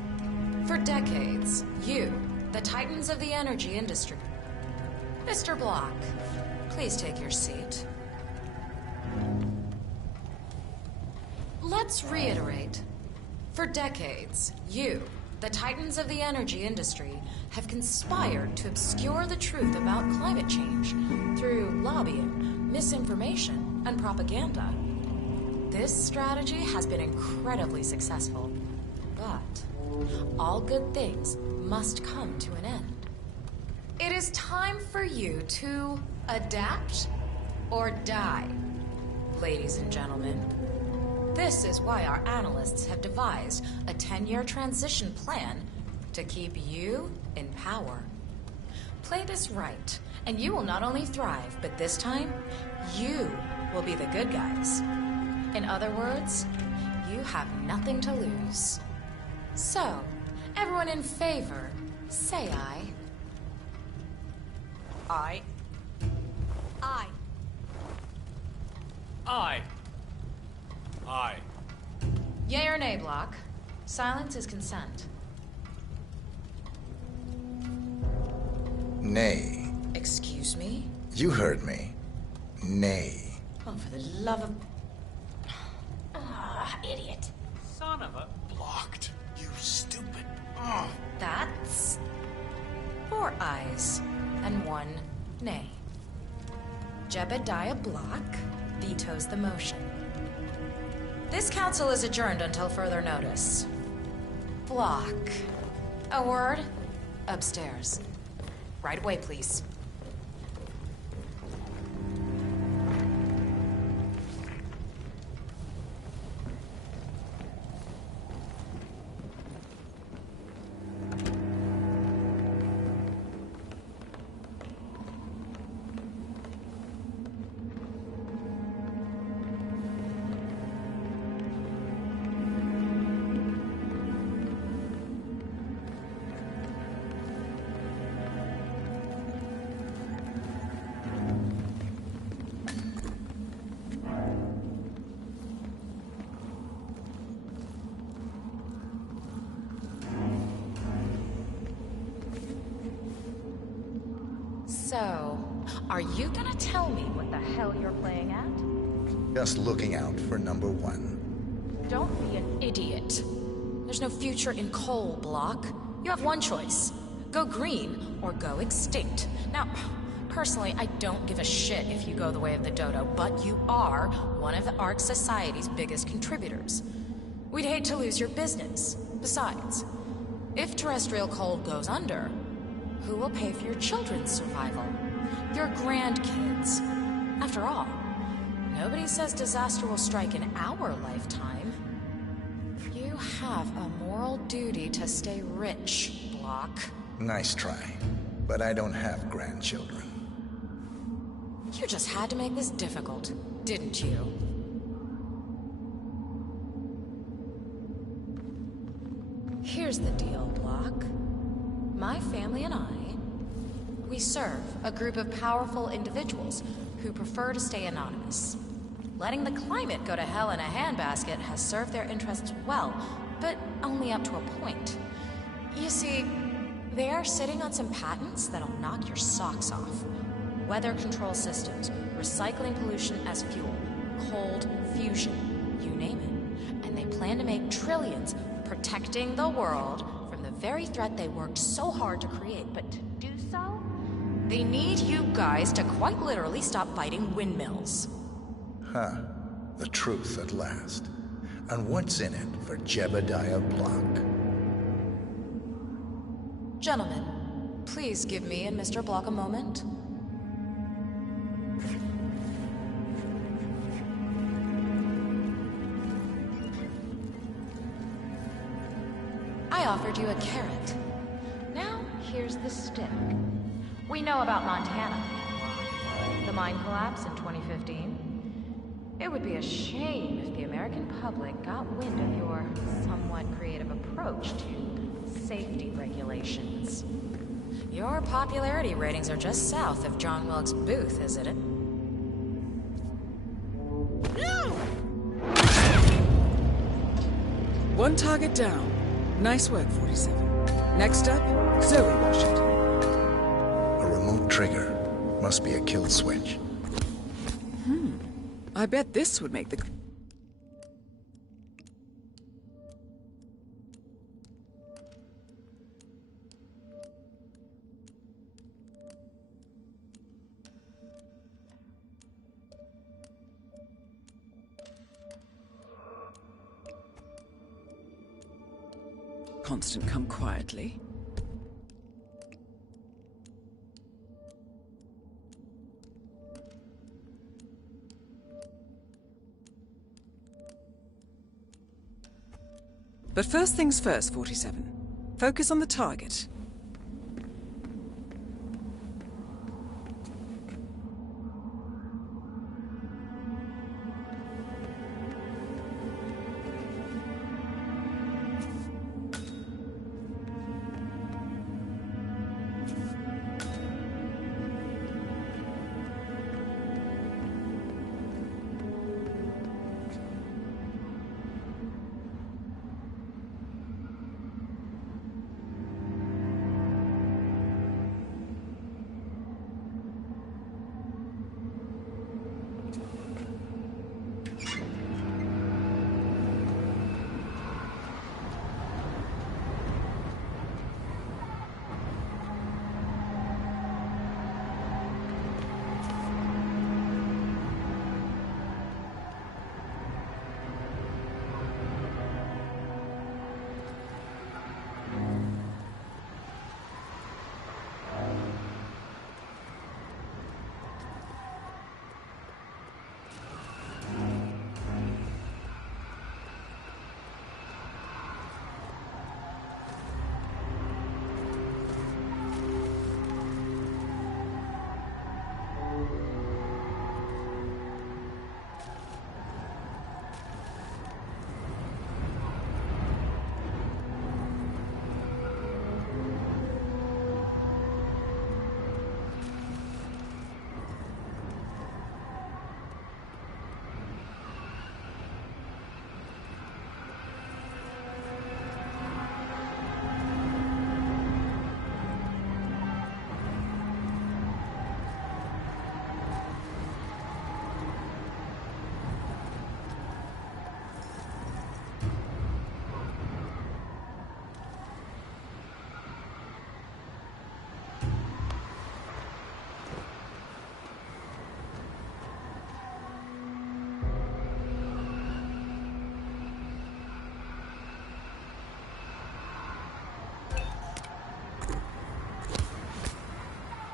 For decades, you, the titans of the energy industry. Mr. Block, please take your seat. Let's reiterate. For decades, you, the titans of the energy industry, have conspired to obscure the truth about climate change through lobbying, misinformation, and propaganda. This strategy has been incredibly successful. But all good things must come to an end. It is time for you to adapt or die, ladies and gentlemen. This is why our analysts have devised a 10-year transition plan to keep you in power. Play this right, and you will not only thrive, but this time, you will be the good guys. In other words, you have nothing to lose. So, everyone in favor, say aye. Aye. Aye. Aye. Aye. Yay or nay, Block? Silence is consent. Nay. Excuse me? You heard me. Nay. Oh, for the love of... Ah, idiot. Son of a... Blocked. You stupid. That's 4 ayes and 1 nay. Jebediah Block vetoes the motion. This council is adjourned until further notice. Block. A word? Upstairs. Right away, please. So, are you gonna tell me what the hell you're playing at? Just looking out for number 1. Don't be an idiot. There's no future in coal, Block. You have one choice. Go green or go extinct. Now, personally, I don't give a shit if you go the way of the dodo, but you are one of the Ark Society's biggest contributors. We'd hate to lose your business. Besides, if terrestrial coal goes under, who will pay for your children's survival? Your grandkids. After all, nobody says disaster will strike in our lifetime. You have a moral duty to stay rich, Block. Block. Nice try. But I don't have grandchildren. You just had to make this difficult, didn't you? Here's the deal, Block. My family and I, we serve a group of powerful individuals who prefer to stay anonymous. Letting the climate go to hell in a handbasket has served their interests well, but only up to a point. You see, they are sitting on some patents that'll knock your socks off. Weather control systems, recycling pollution as fuel, cold fusion, you name it. And they plan to make trillions protecting the world from the very threat they worked so hard to create. But to do so, they need you guys to quite literally stop fighting windmills. Huh. The truth at last. And what's in it for Jebediah Block? Gentlemen, please give me and Mr. Block a moment. I offered you a carrot. Now, here's the stick. We know about Montana. The mine collapse in 2015. It would be a shame if the American public got wind of your somewhat creative approach to safety regulations. Your popularity ratings are just south of John Wilkes Booth, isn't it? No! One target down. Nice work, 47. Next up, Zoe Washington. A remote trigger. Must be a kill switch. I bet this would make the... Constant, come quietly. But first things first, 47. Focus on the target.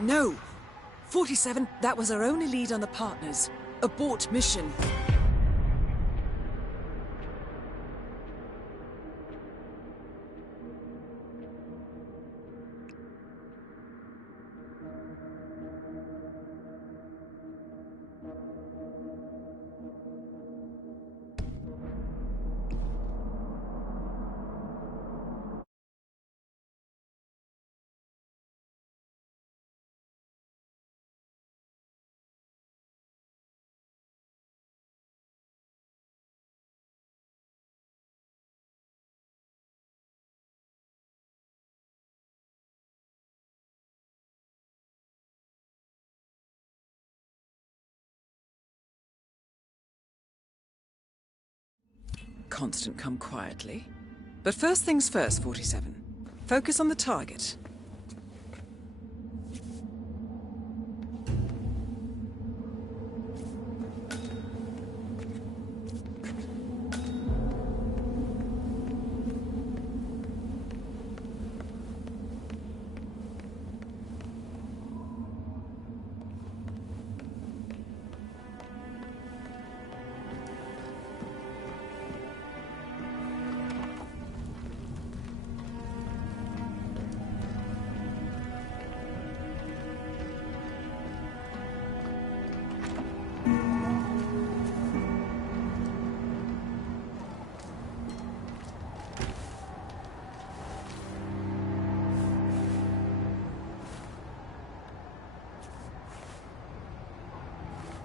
No! 47, that was our only lead on the partners. Abort mission. Constant, come quietly. But first things first, 47. Focus on the target.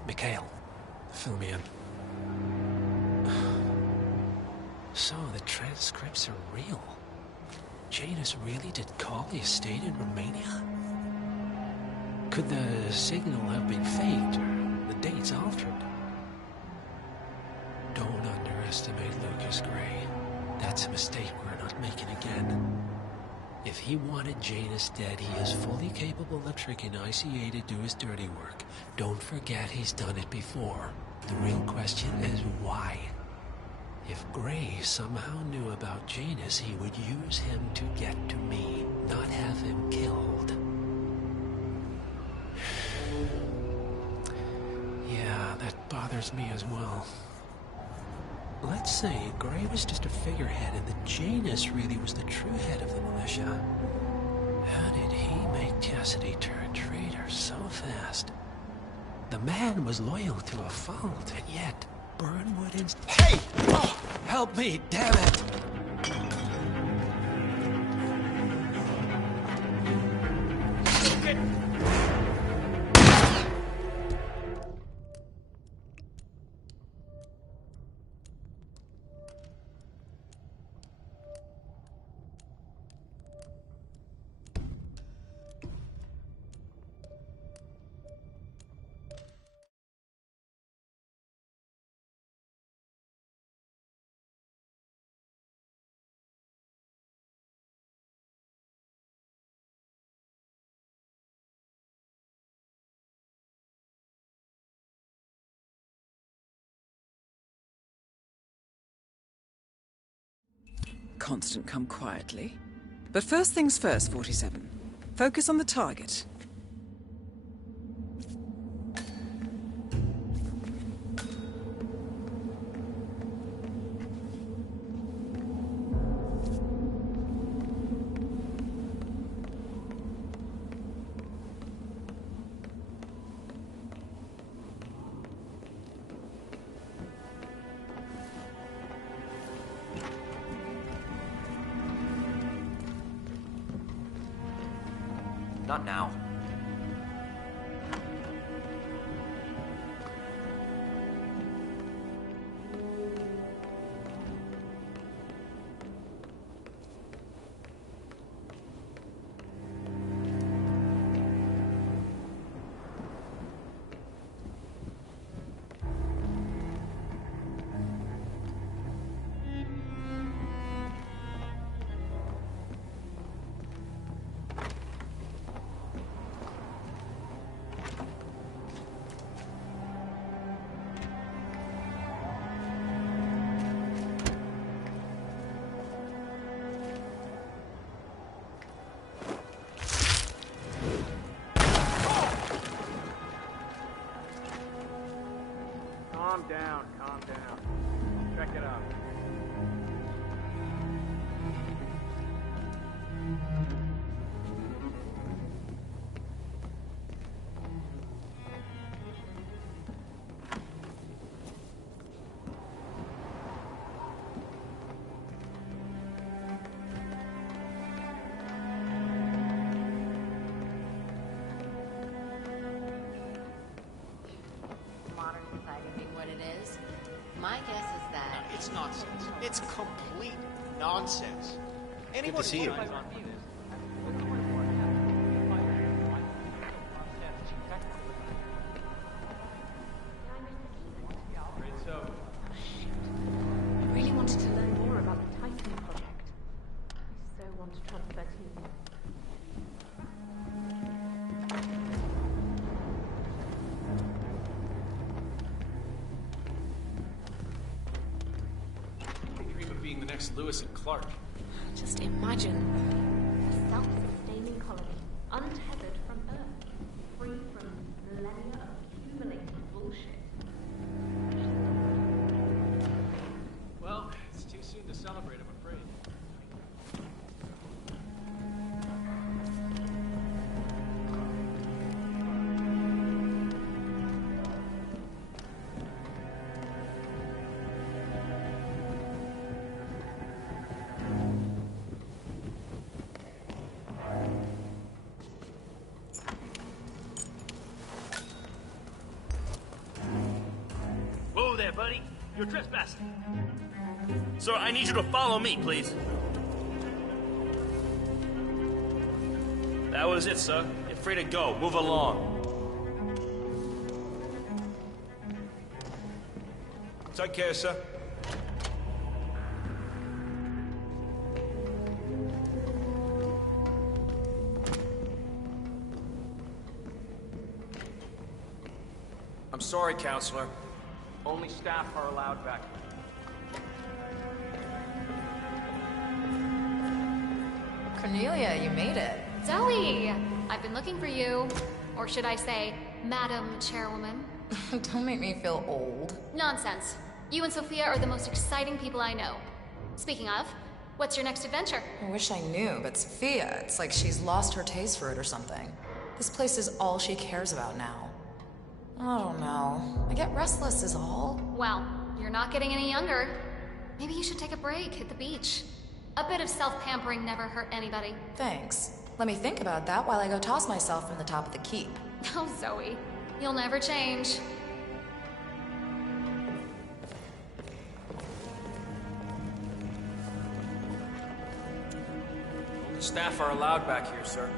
Mikhail, fill me in. So, the transcripts are real. Janus really did call the estate in Romania? Could the signal have been faked, or the dates altered? Don't underestimate Lucas Gray. That's a mistake we're not making again. If he wanted Janus dead, he is fully capable of tricking ICA to do his dirty work. Don't forget he's done it before. The real question is why? If Gray somehow knew about Janus, he would use him to get to me, not have him killed. Yeah, that bothers me as well. Let's say Gray was just a figurehead and that Janus really was the true head of the militia. How did he make Cassidy turn traitor so fast? The man was loyal to a fault, and yet Burnwood Hey! Oh, help me, damn it! Constant, come quietly. But first things first, 47. Focus on the target. Not now. Calm down. Check it out. Modern society being what it is, my guess is that... It's nonsense. It's complete nonsense. Good to see you. I really wanted to It's Lewis and Clark. Just imagine. A self-sustaining colony, untethered from Earth, free from millennia of accumulated bullshit. Well, it's too soon to celebrate, I'm afraid. Whoa there, buddy. You're trespassing. Sir, I need you to follow me, please. That was it, sir. You're free to go. Move along. Take care, sir. I'm sorry, counselor. Only staff are allowed back. Cornelia, you made it. Zoe! I've been looking for you. Or should I say, Madam Chairwoman? Don't make me feel old. Nonsense. You and Sophia are the most exciting people I know. Speaking of, what's your next adventure? I wish I knew, but Sophia, it's like she's lost her taste for it or something. This place is all she cares about now. I don't know. I get restless is all. Well, you're not getting any younger. Maybe you should take a break at the beach. A bit of self-pampering never hurt anybody. Thanks. Let me think about that while I go toss myself from the top of the keep. Oh, Zoe. You'll never change. Only staff are allowed back here, sir.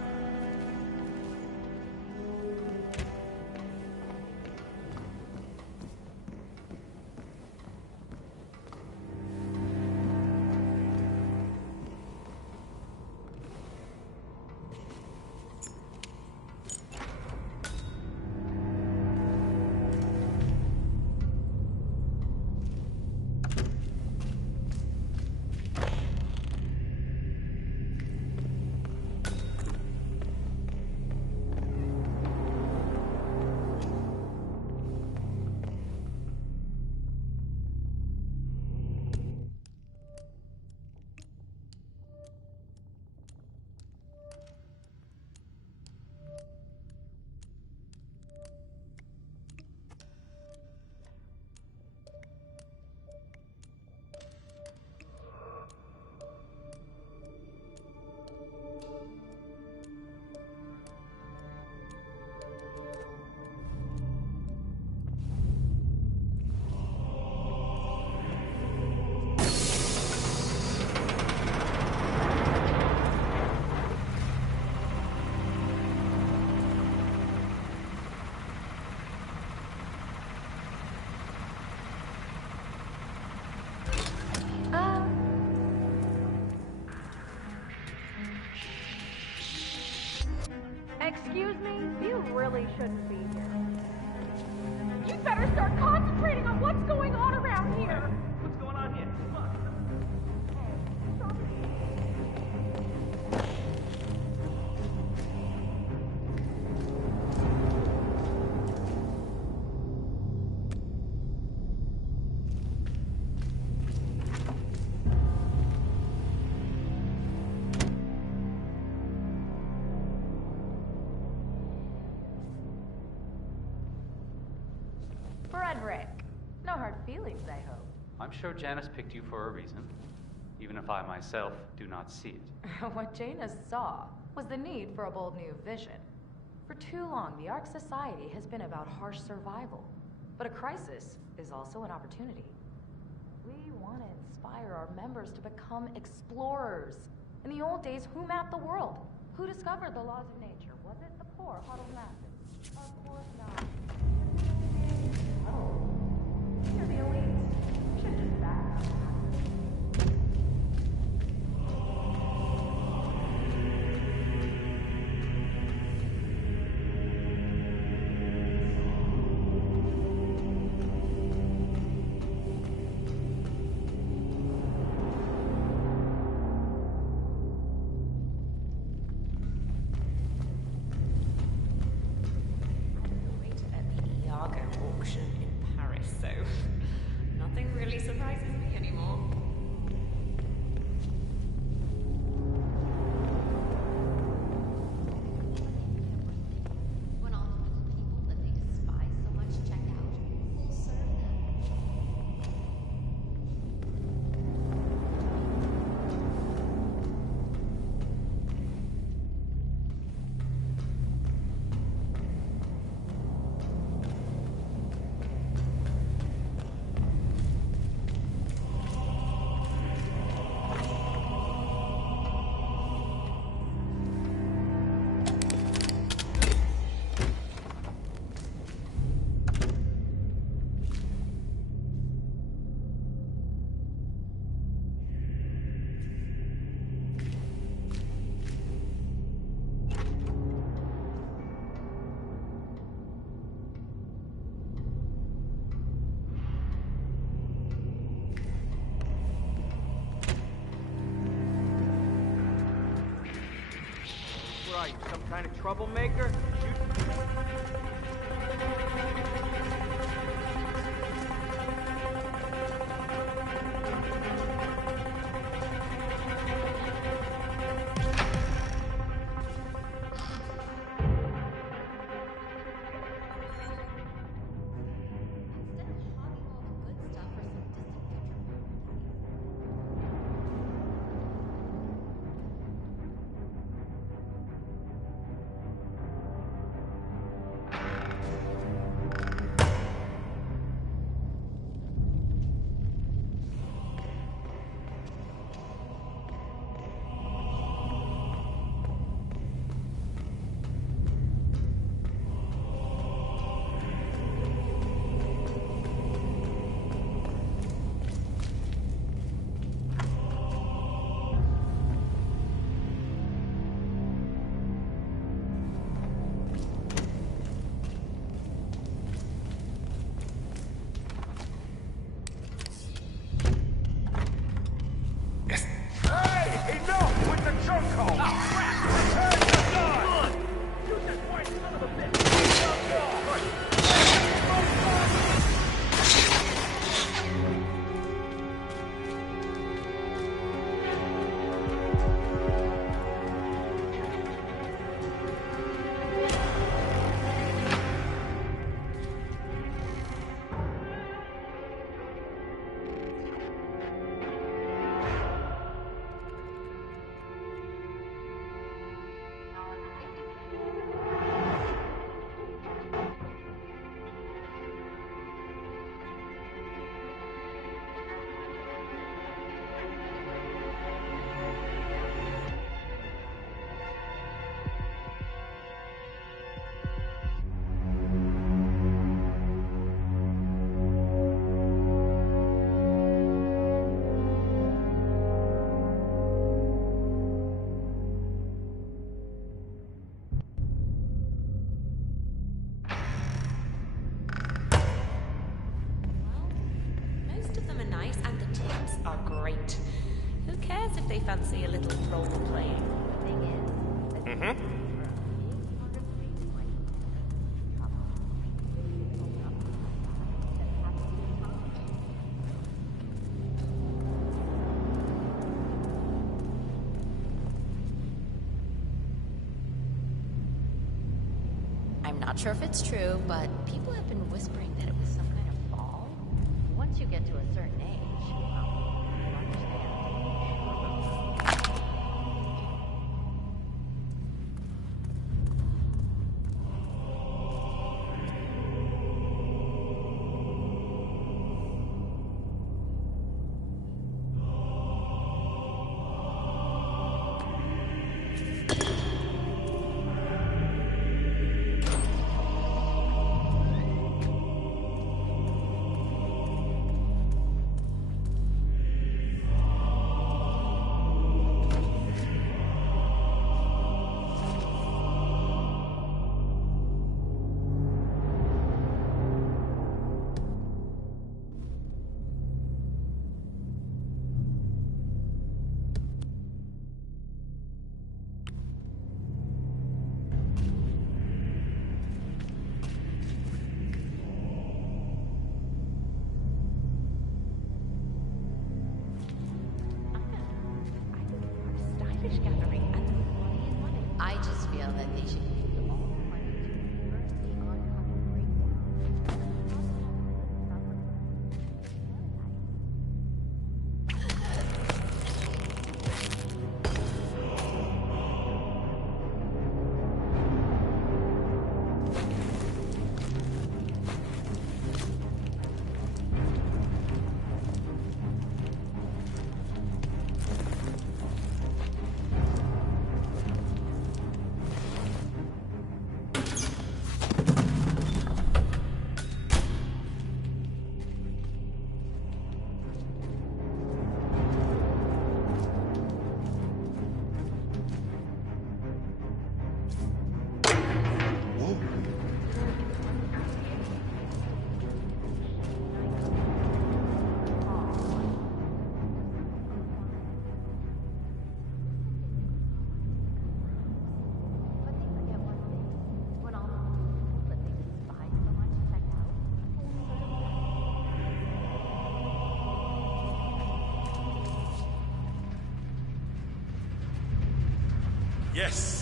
Excuse me? You really shouldn't be here. You'd better start concentrating on what's going on around here. What's going on here? Come on. Frederick. No hard feelings, I hope. I'm sure Janice picked you for a reason, even if I myself do not see it. What Janus saw was the need for a bold new vision. For too long, the Ark Society has been about harsh survival. But a crisis is also an opportunity. We want to inspire our members to become explorers. In the old days, who mapped the world? Who discovered the laws of nature? Was it the poor, huddled masses? Of course not. Oh, you're the elite. You should just back up. auction in Paris, so nothing really surprises me anymore. When all the people that they despise so much check out, who'll serve them? Right, some kind of troublemaker? They fancy a little role playing. I'm not sure if it's true, but people have been whispering that it was some kind of ball. Once you get to a certain age, well, you understand. that they should use all the money to reverse the oncoming breakdown. Yes.